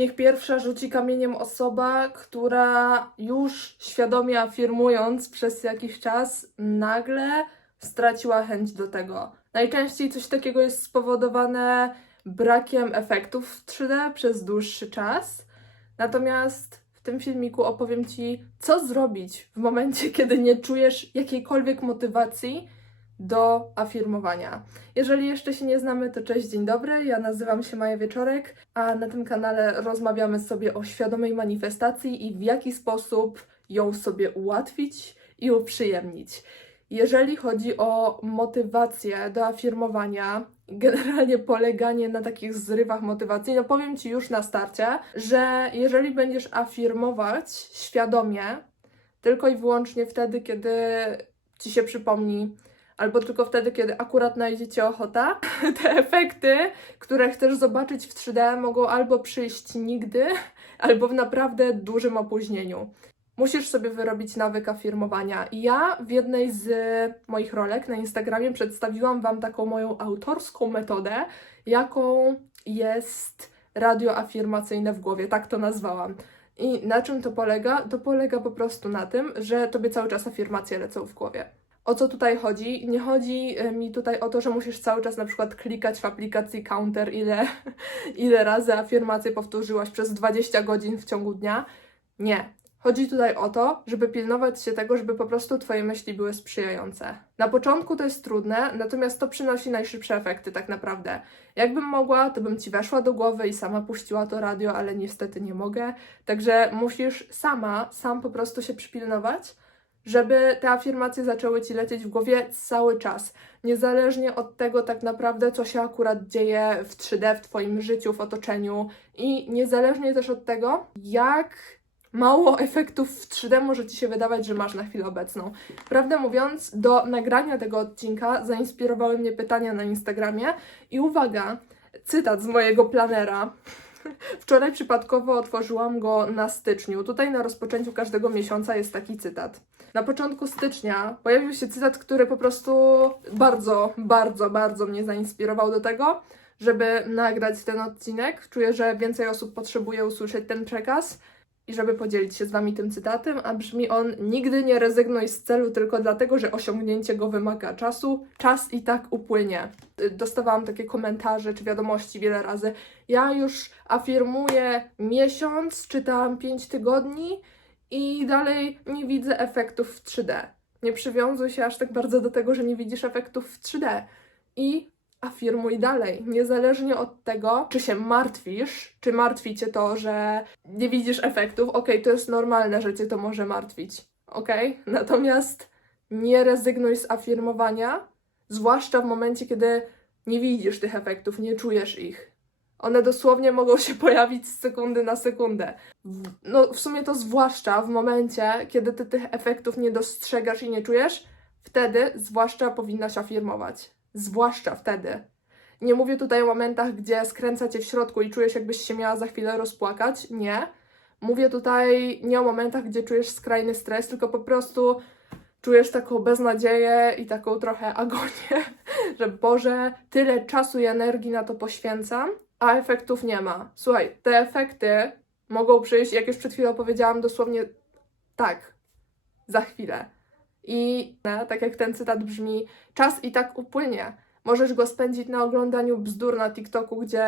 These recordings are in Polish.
Niech pierwsza rzuci kamieniem osoba, która już świadomie afirmując przez jakiś czas nagle straciła chęć do tego. Najczęściej coś takiego jest spowodowane brakiem efektów w 3D przez dłuższy czas. Natomiast w tym filmiku opowiem Ci, co zrobić w momencie, kiedy nie czujesz jakiejkolwiek motywacji do afirmowania. Jeżeli jeszcze się nie znamy, to cześć, dzień dobry. Ja nazywam się Maja Wieczorek, a na tym kanale rozmawiamy sobie o świadomej manifestacji i w jaki sposób ją sobie ułatwić i uprzyjemnić. Jeżeli chodzi o motywację do afirmowania, generalnie poleganie na takich zrywach motywacji, no powiem Ci już na starcie, że jeżeli będziesz afirmować świadomie, tylko i wyłącznie wtedy, kiedy Ci się przypomni, albo tylko wtedy, kiedy akurat najdzie Cię ochota, te efekty, które chcesz zobaczyć w 3D, mogą albo przyjść nigdy, albo w naprawdę dużym opóźnieniu. Musisz sobie wyrobić nawyk afirmowania. Ja w jednej z moich rolek na Instagramie przedstawiłam Wam taką moją autorską metodę, jaką jest radio afirmacyjne w głowie, tak to nazwałam. I na czym to polega? To polega po prostu na tym, że Tobie cały czas afirmacje lecą w głowie. O co tutaj chodzi? Nie chodzi e, mi tutaj o to, że musisz cały czas na przykład klikać w aplikacji counter, ile, ile razy afirmację powtórzyłaś przez 20 godzin w ciągu dnia. Nie. Chodzi tutaj o to, żeby pilnować się tego, żeby po prostu Twoje myśli były sprzyjające. Na początku to jest trudne, natomiast to przynosi najszybsze efekty, tak naprawdę. Jakbym mogła, to bym Ci weszła do głowy i sama puściła to radio, ale niestety nie mogę. Także musisz sama, sam po prostu się przypilnować, żeby te afirmacje zaczęły Ci lecieć w głowie cały czas. Niezależnie od tego tak naprawdę, co się akurat dzieje w 3D, w Twoim życiu, w otoczeniu i niezależnie też od tego, jak mało efektów w 3D może Ci się wydawać, że masz na chwilę obecną. Prawdę mówiąc, do nagrania tego odcinka zainspirowały mnie pytania na Instagramie i uwaga, cytat z mojego planera. Wczoraj przypadkowo otworzyłam go na styczniu. Tutaj na rozpoczęciu każdego miesiąca jest taki cytat. Na początku stycznia pojawił się cytat, który po prostu bardzo, bardzo, bardzo mnie zainspirował do tego, żeby nagrać ten odcinek. Czuję, że więcej osób potrzebuje usłyszeć ten przekaz i żeby podzielić się z Wami tym cytatem, a brzmi on: Nigdy nie rezygnuj z celu tylko dlatego, że osiągnięcie go wymaga czasu. Czas i tak upłynie. Y, Dostawałam takie komentarze czy wiadomości wiele razy. Ja już afirmuję miesiąc, czytałam 5 tygodni i dalej nie widzę efektów w 3D. Nie przywiązuj się aż tak bardzo do tego, że nie widzisz efektów w 3D. I afirmuj dalej, niezależnie od tego, czy się martwisz, czy martwi cię to, że nie widzisz efektów. Okej, to jest normalne, że cię to może martwić. Okej? Natomiast nie rezygnuj z afirmowania, zwłaszcza w momencie, kiedy nie widzisz tych efektów, nie czujesz ich. One dosłownie mogą się pojawić z sekundy na sekundę. No, w sumie to zwłaszcza w momencie, kiedy ty tych efektów nie dostrzegasz i nie czujesz, wtedy zwłaszcza powinnaś afirmować. Zwłaszcza wtedy. Nie mówię tutaj o momentach, gdzie skręca cię w środku i czujesz, jakbyś się miała za chwilę rozpłakać. Nie. Mówię tutaj nie o momentach, gdzie czujesz skrajny stres, tylko po prostu czujesz taką beznadzieję i taką trochę agonię, że Boże, tyle czasu i energii na to poświęcam, a efektów nie ma. Słuchaj, te efekty mogą przyjść, jak już przed chwilą powiedziałam, dosłownie tak, za chwilę. I tak jak ten cytat brzmi, czas i tak upłynie. Możesz go spędzić na oglądaniu bzdur na TikToku, gdzie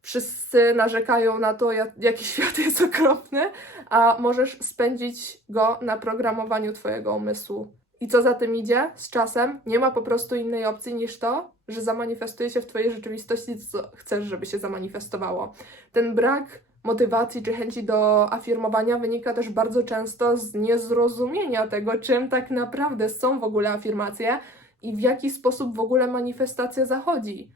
wszyscy narzekają na to, jak- jaki świat jest okropny, a możesz spędzić go na programowaniu Twojego umysłu. I co za tym idzie? Z czasem nie ma po prostu innej opcji niż to, że zamanifestuje się w Twojej rzeczywistości, co chcesz, żeby się zamanifestowało. Ten brak motywacji czy chęci do afirmowania wynika też bardzo często z niezrozumienia tego, czym tak naprawdę są w ogóle afirmacje i w jaki sposób w ogóle manifestacja zachodzi.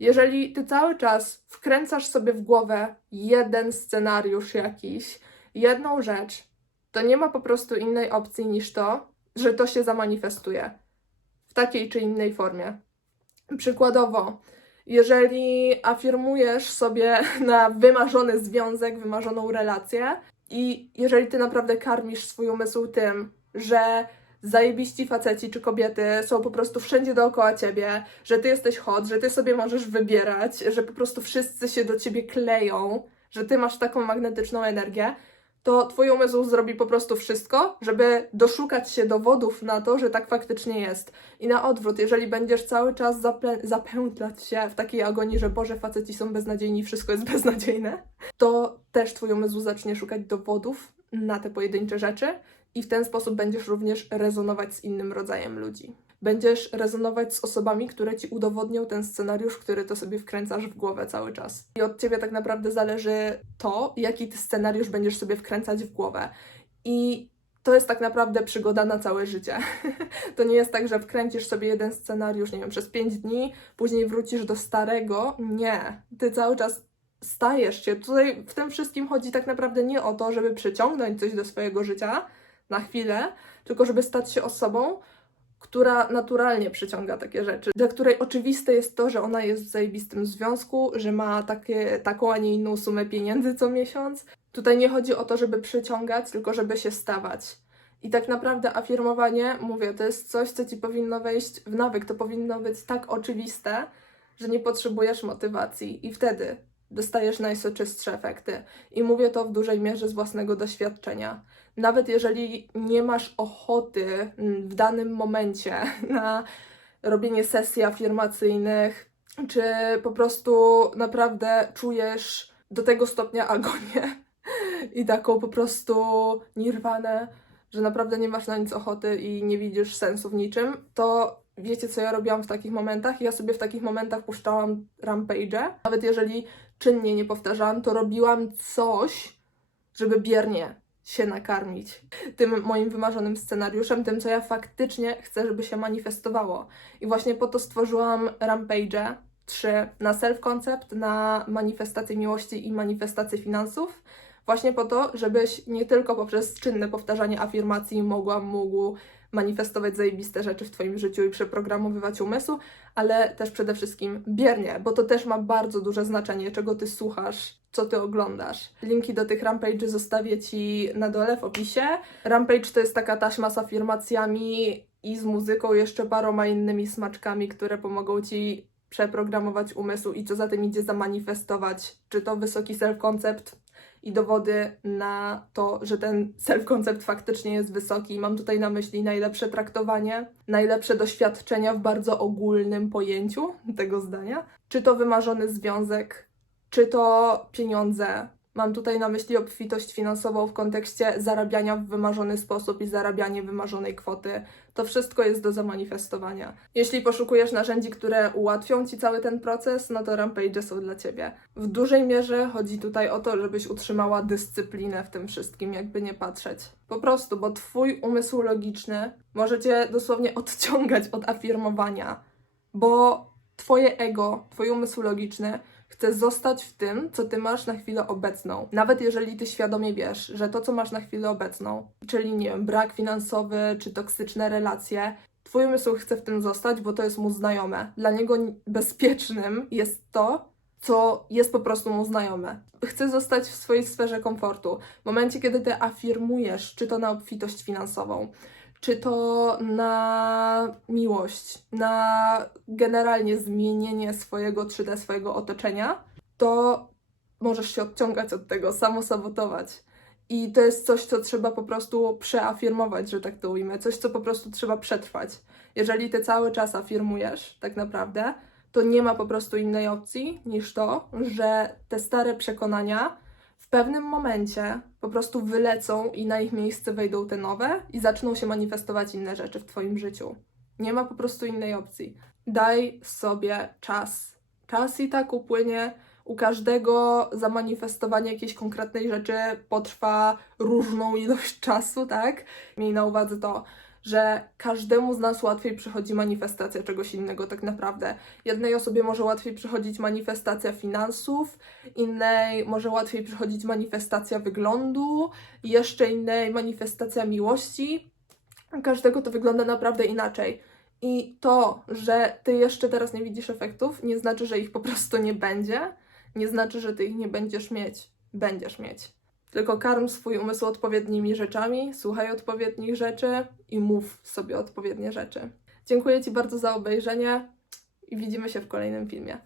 Jeżeli ty cały czas wkręcasz sobie w głowę jeden scenariusz jakiś, jedną rzecz, to nie ma po prostu innej opcji niż to, że to się zamanifestuje w takiej czy innej formie. Przykładowo, jeżeli afirmujesz sobie na wymarzony związek, wymarzoną relację i jeżeli ty naprawdę karmisz swój umysł tym, że zajebiści faceci czy kobiety są po prostu wszędzie dookoła ciebie, że ty jesteś hot, że ty sobie możesz wybierać, że po prostu wszyscy się do ciebie kleją, że ty masz taką magnetyczną energię, to twój umysł zrobi po prostu wszystko, żeby doszukać się dowodów na to, że tak faktycznie jest. I na odwrót, jeżeli będziesz cały czas zaple- zapętlać się w takiej agonii, że Boże, faceci są beznadziejni, wszystko jest beznadziejne, to też twój umysł zacznie szukać dowodów na te pojedyncze rzeczy i w ten sposób będziesz również rezonować z innym rodzajem ludzi. Będziesz rezonować z osobami, które ci udowodnią ten scenariusz, który to sobie wkręcasz w głowę cały czas. I od ciebie tak naprawdę zależy to, jaki ty scenariusz będziesz sobie wkręcać w głowę. I to jest tak naprawdę przygoda na całe życie. to nie jest tak, że wkręcisz sobie jeden scenariusz, nie wiem, przez 5 dni, później wrócisz do starego. Nie. Ty cały czas stajesz się. Tutaj w tym wszystkim chodzi tak naprawdę nie o to, żeby przyciągnąć coś do swojego życia na chwilę, tylko żeby stać się osobą, która naturalnie przyciąga takie rzeczy, dla której oczywiste jest to, że ona jest w zajebistym związku, że ma takie, taką, a nie inną sumę pieniędzy co miesiąc. Tutaj nie chodzi o to, żeby przyciągać, tylko żeby się stawać. I tak naprawdę afirmowanie, mówię, to jest coś, co ci powinno wejść w nawyk. To powinno być tak oczywiste, że nie potrzebujesz motywacji. I wtedy dostajesz najsoczystsze efekty. I mówię to w dużej mierze z własnego doświadczenia. Nawet jeżeli nie masz ochoty mm, w danym momencie na robienie sesji afirmacyjnych, czy po prostu naprawdę czujesz do tego stopnia agonię i taką po prostu nirwanę, że naprawdę nie masz na nic ochoty i nie widzisz sensu w niczym, to wiecie, co ja robiłam w takich momentach? Ja sobie w takich momentach puszczałam rampage. Nawet jeżeli czynnie nie powtarzałam, to robiłam coś, żeby biernie się nakarmić tym moim wymarzonym scenariuszem, tym, co ja faktycznie chcę, żeby się manifestowało. I właśnie po to stworzyłam Rampage 3 na self-concept, na manifestację miłości i manifestację finansów. Właśnie po to, żebyś nie tylko poprzez czynne powtarzanie afirmacji mogła, mógł manifestować zajebiste rzeczy w Twoim życiu i przeprogramowywać umysł, ale też przede wszystkim biernie, bo to też ma bardzo duże znaczenie, czego Ty słuchasz, co Ty oglądasz. Linki do tych rampage zostawię Ci na dole w opisie. Rampage to jest taka taśma z afirmacjami i z muzyką, jeszcze paroma innymi smaczkami, które pomogą Ci przeprogramować umysł i co za tym idzie zamanifestować, czy to wysoki self-concept, i dowody na to, że ten self-concept faktycznie jest wysoki. Mam tutaj na myśli najlepsze traktowanie, najlepsze doświadczenia w bardzo ogólnym pojęciu tego zdania. Czy to wymarzony związek, czy to pieniądze. Mam tutaj na myśli obfitość finansową w kontekście zarabiania w wymarzony sposób i zarabianie wymarzonej kwoty. To wszystko jest do zamanifestowania. Jeśli poszukujesz narzędzi, które ułatwią ci cały ten proces, no to Rampage są dla ciebie. W dużej mierze chodzi tutaj o to, żebyś utrzymała dyscyplinę w tym wszystkim, jakby nie patrzeć. Po prostu, bo twój umysł logiczny może cię dosłownie odciągać od afirmowania, bo twoje ego, twój umysł logiczny chce zostać w tym, co ty masz na chwilę obecną. Nawet jeżeli ty świadomie wiesz, że to, co masz na chwilę obecną, czyli nie wiem, brak finansowy czy toksyczne relacje, twój umysł chce w tym zostać, bo to jest mu znajome. Dla niego bezpiecznym jest to, co jest po prostu mu znajome. Chce zostać w swojej sferze komfortu. W momencie, kiedy ty afirmujesz, czy to na obfitość finansową, czy to na miłość, na generalnie zmienienie swojego 3D, swojego otoczenia, to możesz się odciągać od tego, samosabotować. I to jest coś, co trzeba po prostu przeafirmować, że tak to ujmę, coś, co po prostu trzeba przetrwać. Jeżeli ty cały czas afirmujesz, tak naprawdę, to nie ma po prostu innej opcji niż to, że te stare przekonania w pewnym momencie po prostu wylecą i na ich miejsce wejdą te nowe i zaczną się manifestować inne rzeczy w Twoim życiu. Nie ma po prostu innej opcji. Daj sobie czas. Czas i tak upłynie. U każdego zamanifestowanie jakiejś konkretnej rzeczy potrwa różną ilość czasu, tak? Miej na uwadze to, że każdemu z nas łatwiej przychodzi manifestacja czegoś innego tak naprawdę. Jednej osobie może łatwiej przychodzić manifestacja finansów, innej może łatwiej przychodzić manifestacja wyglądu, jeszcze innej manifestacja miłości. Każdego to wygląda naprawdę inaczej. I to, że ty jeszcze teraz nie widzisz efektów, nie znaczy, że ich po prostu nie będzie, nie znaczy, że ty ich nie będziesz mieć. Będziesz mieć. Tylko karm swój umysł odpowiednimi rzeczami, słuchaj odpowiednich rzeczy i mów sobie odpowiednie rzeczy. Dziękuję Ci bardzo za obejrzenie i widzimy się w kolejnym filmie.